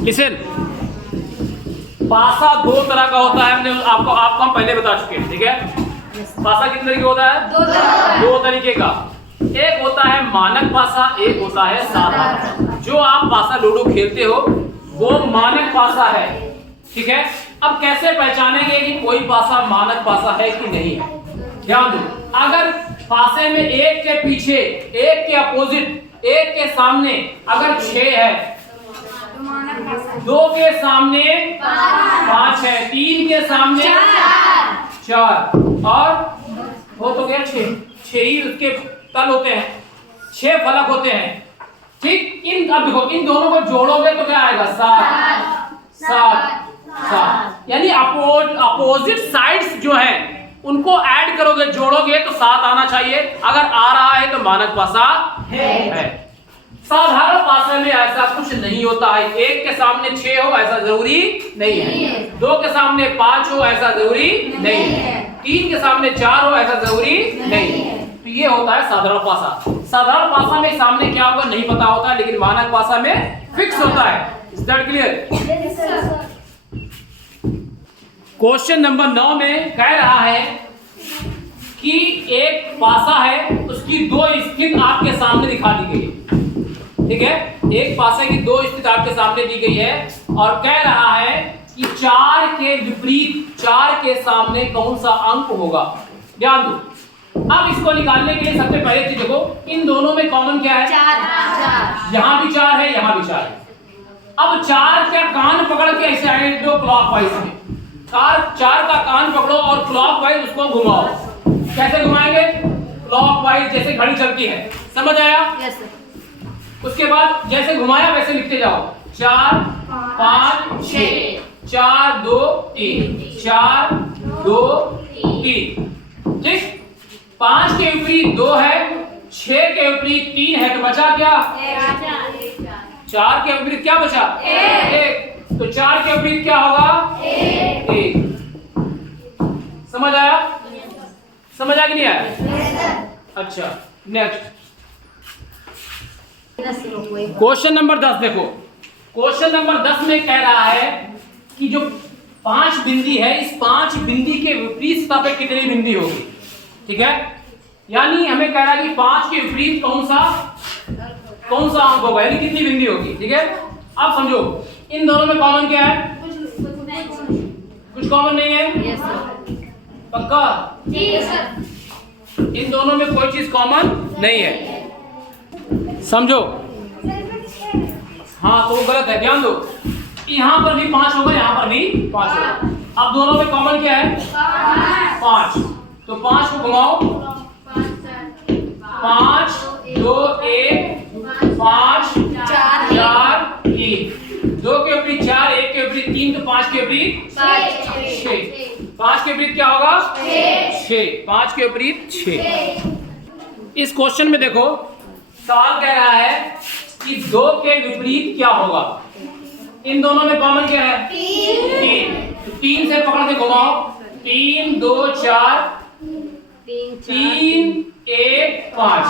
Listen, पासा दो तरह का होता है, हमने आपको हम पहले बता चुके हैं, ठीक है। पासा कितने तरीके होता है? दो तरीके का। एक होता है मानक पासा, एक होता है साधारण। जो आप पासा लूडो खेलते हो वो मानक पासा है, ठीक है। अब कैसे पहचानेंगे कि कोई पासा मानक पासा है कि नहीं है? ध्यान दो, अगर पासे में एक के पीछे, एक के अपोजिट, एक के सामने अगर 6 है, 2 के सामने 5 है, 3 के सामने 4 और हो तो गया 6 ही उसके तल होते हैं, 6 फलक होते हैं, ठीक। अब देखो, इन दोनों को जोड़ोगे तो क्या आएगा? 7 यानी अपोजिट साइड्स जो हैं उनको ऐड करोगे, जोड़ोगे तो 7 आना चाहिए। अगर आ रहा है तो मानक पासा है। साधारण पासे में ऐसा कुछ नहीं होता है। 1 के सामने 6 हो ऐसा जरूरी नहीं है, 2 के सामने 5 हो ऐसा जरूरी नहीं है, 3 के सामने 4 हो ऐसा जरूरी नहीं है। तो ये होता है साधारण पासा। साधारण पासा में सामने क्या होगा नहीं पता होता, लेकिन मानक पासा में फिक्स होता है। Is that clear? Question number 9 में कह रहा है कि एक पासा है, उसकी 2 स्थिति आपके सामने दिखा दी गई है, ठीक है। एक पासे की 2 स्थिति आपके सामने दी गई है और कह रहा है कि 4 के विपरीत 4 के सामने कौन सा अंक होगा। ध्यान दो, अब इसको निकालने के लिए सबसे पहले चीज देखो, इन दोनों में कॉमन क्या है? 4। यहाँ भी 4 है, यहाँ भी 4 है। अब 4 का कान पकड़ के ऐसे आए दो क्लॉकवाइज में, 4 का कान पकड़ो और क्लॉकवाइज उसको घुमाओ। कैसे घुमाएंगे? क्लॉकवाइज, जैसे घड़ी चलती है। समझ आया? Yes sir. उसके बाद जैसे घुमाया वैसे लिखते जाओ, 4 5 6, 4 2 3, 4 2 3, ठीक। 5 के विपरीत 2 है, 6 के विपरीत 3 है, तो बचा क्या? 4 के विपरीत क्या बचा? 1। तो 4 के विपरीत क्या होगा? 1। समझ आया? समझ आ कि नहीं आया? अच्छा, नेक्स्ट क्वेश्चन नंबर 10 देखो। क्वेश्चन नंबर 10 में कह रहा है कि जो 5 बिंदी है, इस 5 बिंदी के विपरीत सतह पे कितनी बिंदी होगी, ठीक है। यानी हमें कह रहा है कि 5 के विपरीत कौन सा अंक होगा, यानी कितनी बिंदी होगी, ठीक है। अब समझो, इन दोनों में कॉमन क्या है? कुछ कॉमन नहीं है? Yes sir. पक्का? जी सर। इन दोनों में कोई चीज कॉमन नहीं है, समझो। हाँ, तो वो गलत है, ध्यान दो। यहाँ पर भी 5 होगा, यहाँ पर भी 5 होगा। अब दोनों में कॉमन क्या है? 5। तो 5 को घुमाओ, 5 2 1 5 4 3, 2 के विपरीत 4, 1 के विपरीत 3, तो 5 के विपरीत 6। 5 के विपरीत क्या होगा? 6। 5 के विपरीत 6। इस क्वेश्चन में देखो, सवाल कह रहा है कि 2 के विपरीत क्या होगा। इन दोनों में कॉमन क्या है? 3। तो 3 से पकड़ के घुमाओ, 3 2 4 3 1 5,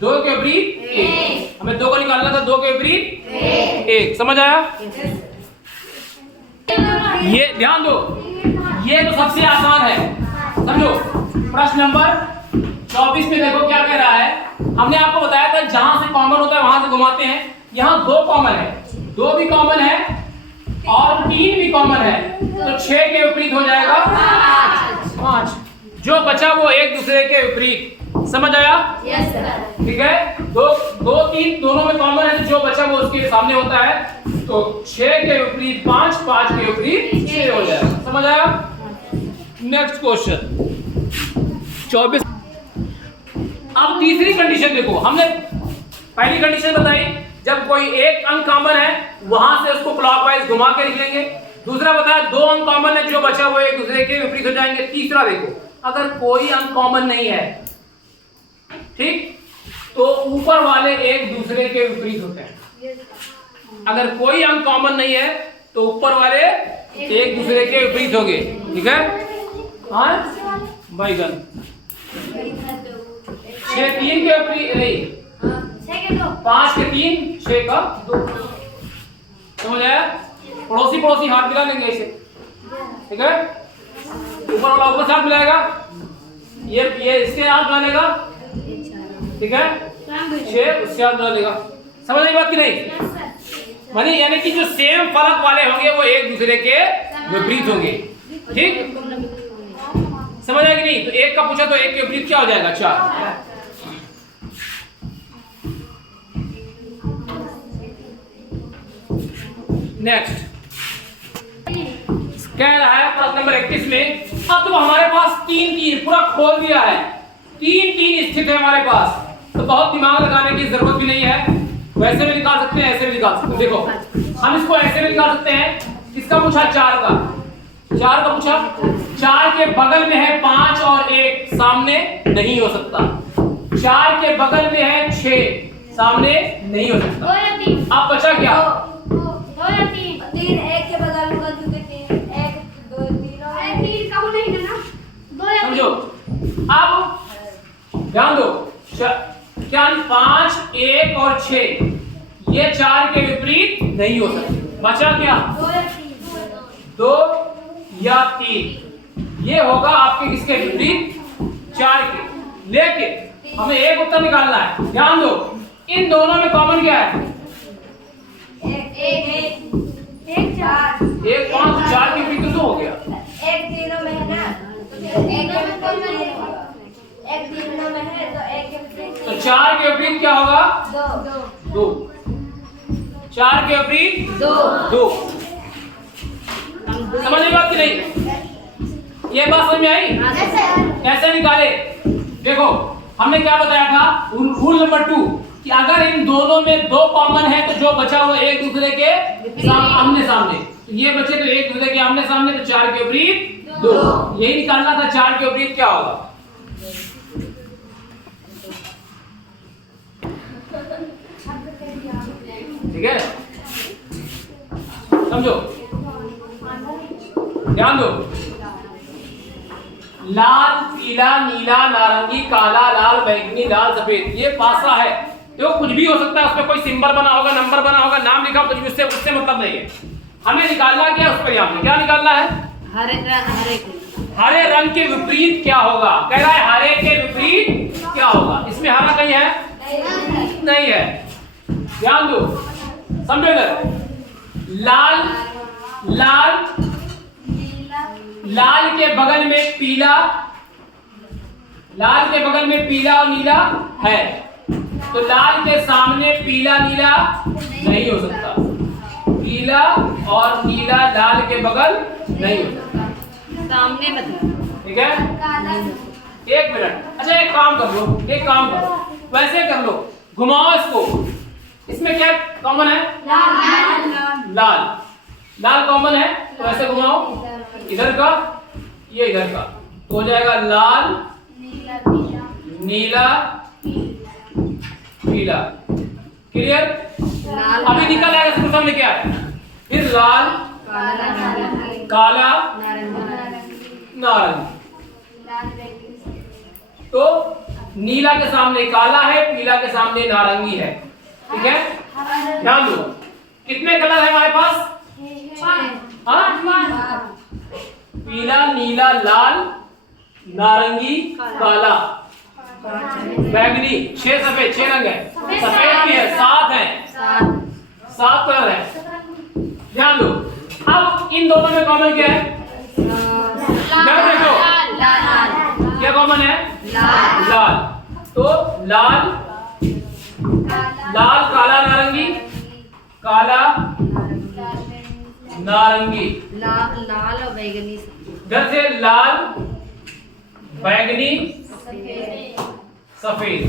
2 के विपरीत 1। हमें 2 को निकालना था, 2 के विपरीत 1। समझ आया? ये ध्यान दो, ये तो सबसे आसान है, समझो। प्रश्न नंबर 24 में देखो क्या कह रहा है। हमने आपको बताया था जहां से कॉमन होता है वहां से घुमाते हैं। यहाँ 2 कॉमन है, 2 भी कॉमन है और 3 भी कॉमन है, तो 6 के विपरीत हो जाएगा 5। जो बचा वो एक दूसरे के विपरीत। समझ आया? Yes sir. ठीक है, 2 3 दोनों में कॉमन है, तो जो बचा वो उसके सामने होता है। तो 6 के विपरीत 5, 5 के विपरीत 6 हो जाएगा। समझ आया? Next question 24। अब तीसरी कंडीशन देखो, हमने पहली कंडीशन बताई जब कोई एक अंक कॉमन है वहां से उसको क्लॉकवाइज घुमा के लिखेंगे। दूसरा बताया 2 अंक कॉमन है, जो बचा वो एक दूसरे के विपरीत हो जाएंगे। तीसरा देखो, अगर कोई अंक कॉमन नहीं है, ठीक, तो ऊपर वाले एक दूसरे के विपरीत होते हैं। अगर कोई अंक कॉमन नहीं है तो ऊपर वाले एक दूसरे के विपरीत होंगे, ठीक है। हाँ बैगन 6 3 के विपरीत नहीं, 5 के 3 6 का 2। समझ आया? पड़ोसी पड़ोसी हाथ मिला लेंगे इसे, ठीक है? ऊपर वाला ऊपर से हाथ मिलाएगा, ये इसके हाथ मिला लेगा, ठीक है? 6 उससे हाथ मिला लेगा। समझ आई बात की नहीं? माने यानी कि जो सेम फलक वाले होंगे वो एक दूसरे के विपरीत होंगे, ठीक? समझ आया कि नहीं? तो एक का पूछा तो एक के विपरीत क्या हो जाएगा? 4। नेक्स्ट कह रहा है प्रश्न नंबर 31 में, अब तो हमारे पास 3 पूरा खोल दिया है, 3 स्थित है हमारे पास, तो बहुत दिमाग लगाने की जरूरत भी नहीं है। वैसे भी निकाल सकते हैं, ऐसे भी निकाल सकते हैं। देखो हम इसको ऐसे भी निकाल सकते हैं। किसका पूछा? 4 का पूछा। 4 के बगल में है 5 और 1, सामने नहीं हो सकता। 4 के बगल में है 6, सामने नहीं हो सकता। 2 या 3। अब बचा क्या? 2 या 3। 3 1 के बगल में क्योंकि 3 1 2 3 अरे 3 का नहीं है ना, 2 या 3। समझो, अब ध्यान दो, क्या 5 1 और 6 ये 4 के विपरीत नहीं हो सकते। बचा क्या? 2 या 3 2 या 3 ये होगा आपके किसके विपरीत? 4 के। लेकिन हमें एक उत्तर निकालना है। ध्यान दो, इन दोनों में कॉमन क्या है? 1 4 एक 5 4 के विपरीत तो हो गया। 1 तीनों में है ना, तो 1 में कौन है? 1 तीनों में है तो 1 के विपरीत तो 4 के विपरीत क्या होगा? 2 4 के विपरीत 2। समझ में बात की नहीं? ये बात समझ में आई? कैसे निकाले? देखो हमने क्या बताया था, रूल नंबर 2 कि अगर इन दोनों में 2 कॉमन है तो जो बचा वो एक दूसरे के आमने सामने, तो ये बचे तो एक दूसरे के आमने सामने, तो 4 के विपरीत 2। यही निकालना था, 4 के विपरीत क्या होगा। ठीक है, समझो, ध्यान दो। लाल पीला नीला नारंगी काला लाल बैंगनी लाल सफेद, ये पासा है। तो कुछ भी हो सकता है, उसमें कोई सिंबल बना होगा, नंबर बना होगा, नाम लिखा, कुछ भी, उससे मतलब नहीं है। हमें निकालना क्या है, उस पर यहाँ क्या निकालना है? हरे रंग के विपरीत क्या होगा। कह रहा है हरे के विपरीत क्या होगा। इसमें हरा कहीं है? नहीं है। ध्यान दो, समझो इधर। लाल लाल के बगल में पीला, लाल के बगल में पीला और नीला है, तो लाल के सामने पीला नीला नहीं हो सकता। पीला और नीला लाल के बगल नहीं हो सकता, सामने मतलब, ठीक है? 1 मिनट। अच्छा एक काम कर लो, एक काम करो, वैसे कर लो, घुमाओ इसको। इसमें क्या कॉमन है? लाल लाल कॉमन है, तो ऐसे घुमाओ, इधर का ये इधर का, तो हो जाएगा लाल नीला पीला। क्लियर? अभी निकल आएगा सिस्टम में क्या है, फिर लाल काला नारंगी। तो नीला के सामने काला है, पीला के सामने नारंगी है, ठीक है? ध्यान दो, कितने कलर है हमारे पास? हाँ, पीला नीला लाल नारंगी काला बैंगनी, 6 सफेद, 6 रंग है। सफेद भी है, 7 है, 7 कलर है। ध्यान दो, अब इन दोनों में कॉमन क्या है? देखो क्या कॉमन है? लाल। तो लाल काला नारंगी, काला नारंगी, लाल और बैगनी, इधर से लाल बैगनी सफेद,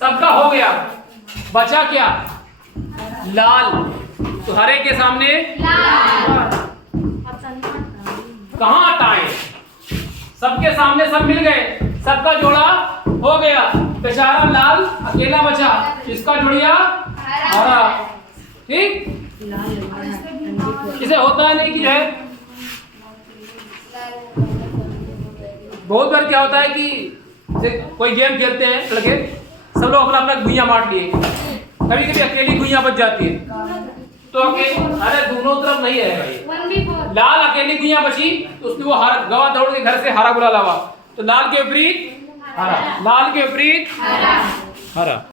सबका हो गया। बचा क्या? लाल। तो हरे के सामने कहां हटाएं? सबके सामने सब मिल गए, सबका जोड़ा हो गया, बेचारा लाल अकेला बचा, इसका जोड़िया हरा। ठीक, इसे होता है नहीं कि जो है, बहुत बार क्या होता है कि कोई गेम खेलते हैं लड़के, सब लोग अपना अपना गुइयां बांट लिए, कभी कभी अकेली गुइयां बच जाती है, तो अरे दोनों तरफ नहीं है भाई। 1v4 लाल अकेली गुइया बची तो उसने वो हरा गवा दौड़ के घर से हरा गुलाल लावा, तो लाल के विपरीत हरा, लाल के विपरीत हरा।